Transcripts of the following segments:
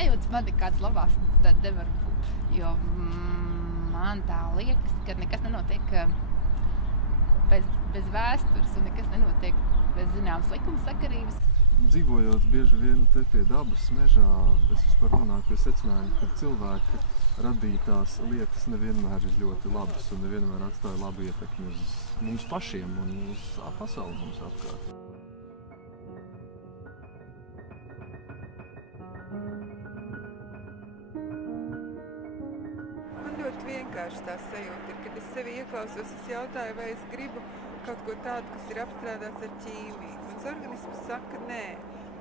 sajūtas man nekāds labās tad nevar būt, jo man tā liekas, ka nekas nenotiek bez vēstures un nekas nenotiek bez zināmas likumsakarības. Dzīvojot bieži vien te pie dabas mežā, es vispār nonāku pie secinājuma, ka cilvēka radītās lietas nevienmēr ir ļoti labas un nevienmēr atstāja labu ietekmi uz mums pašiem un uz pasauli mums apkārt. Man ļoti vienkārši tā sajūta ir, kad es sevi ieklausos, es jautāju, vai es gribu kaut ko tādu, kas ir apstrādāts ar ķīmiju. Mans organisms saka nē.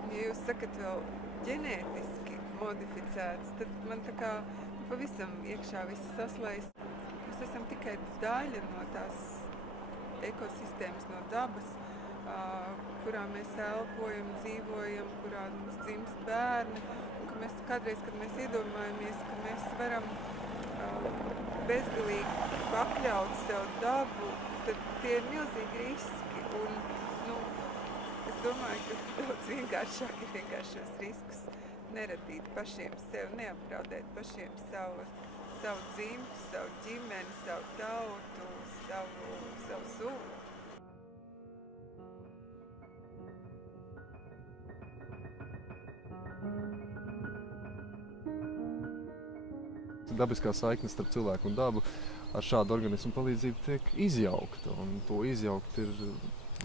Un ja jūs sakat vēl ģenētiski modificēts, tad man tā kā pavisam iekšā viss saslējas. Mēs esam tikai daļa no tās ekosistēmas, no dabas, kurā mēs elpojam, dzīvojam, kurā mums dzimst bērni. Un ka mēs kādreiz, kad mēs iedomājamies, ka mēs varam bezgalīgi pakļaut sev dabu, tad tie ir milzīgi riski. Un, es domāju, ka daudz vienkāršāk ir vienkārši šos riskus neradīt pašiem sev, neapdraudēt pašiem savu dzimtu, savu ģimeni, savu tautu, savu sulu. Dabiskā saikne starp cilvēku un dabu ar šādu organismu palīdzību tiek izjaukta, un to izjaukt ir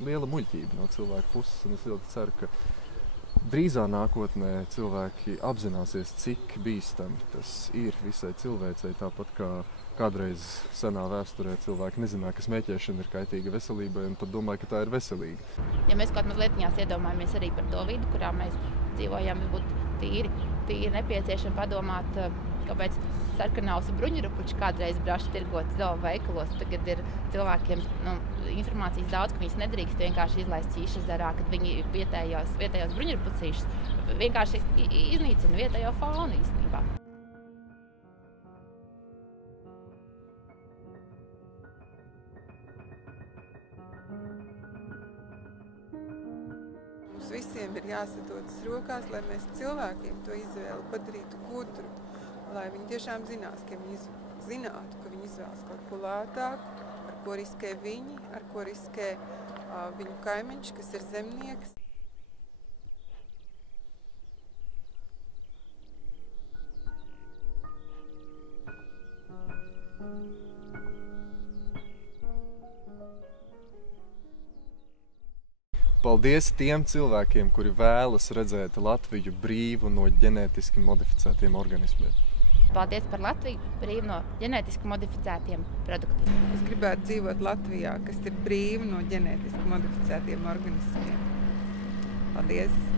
liela muļķība no cilvēka puses, un es ļoti ceru, ka drīzā nākotnē cilvēki apzināsies, cik bīstami tas ir visai cilvēcei, tāpat kā kādreiz senā vēsturē cilvēki nezināja, ka smēķēšana ir kaitīga veselībai, un pat domāja, ka tā ir veselīga. Ja mēs kaut mazliet iedomājamies arī par to vidi, kurā mēs dzīvojam, būtu tīri nepieciešami padomāt, kāpēc sarkanausi bruņurupuči kādreiz braši tirgot veikalos. Tagad ir cilvēkiem informācijas daudz, ka viņas nedrīkst vienkārši izlaist ķīšezerā, kad viņi vietējos bruņurupucīšus vienkārši iznīcina vietējo faunu īstenībā. Mums visiem ir jāsadodas rokās, lai mēs cilvēkiem to izvēli padarītu gudru. Lai viņi tiešām zinātu, ka viņi izvēlas kaut ko lētāku, ar ko riskē viņi, ar ko riskē viņu kaimiņš, kas ir zemnieks. Paldies tiem cilvēkiem, kuri vēlas redzēt Latviju brīvu no ģenētiski modificētiem organismiem. Paldies par Latviju brīvu no ģenētiski modificētiem produktiem. Es gribētu dzīvot Latvijā, kas ir brīva no ģenētiski modificētiem organismiem. Paldies!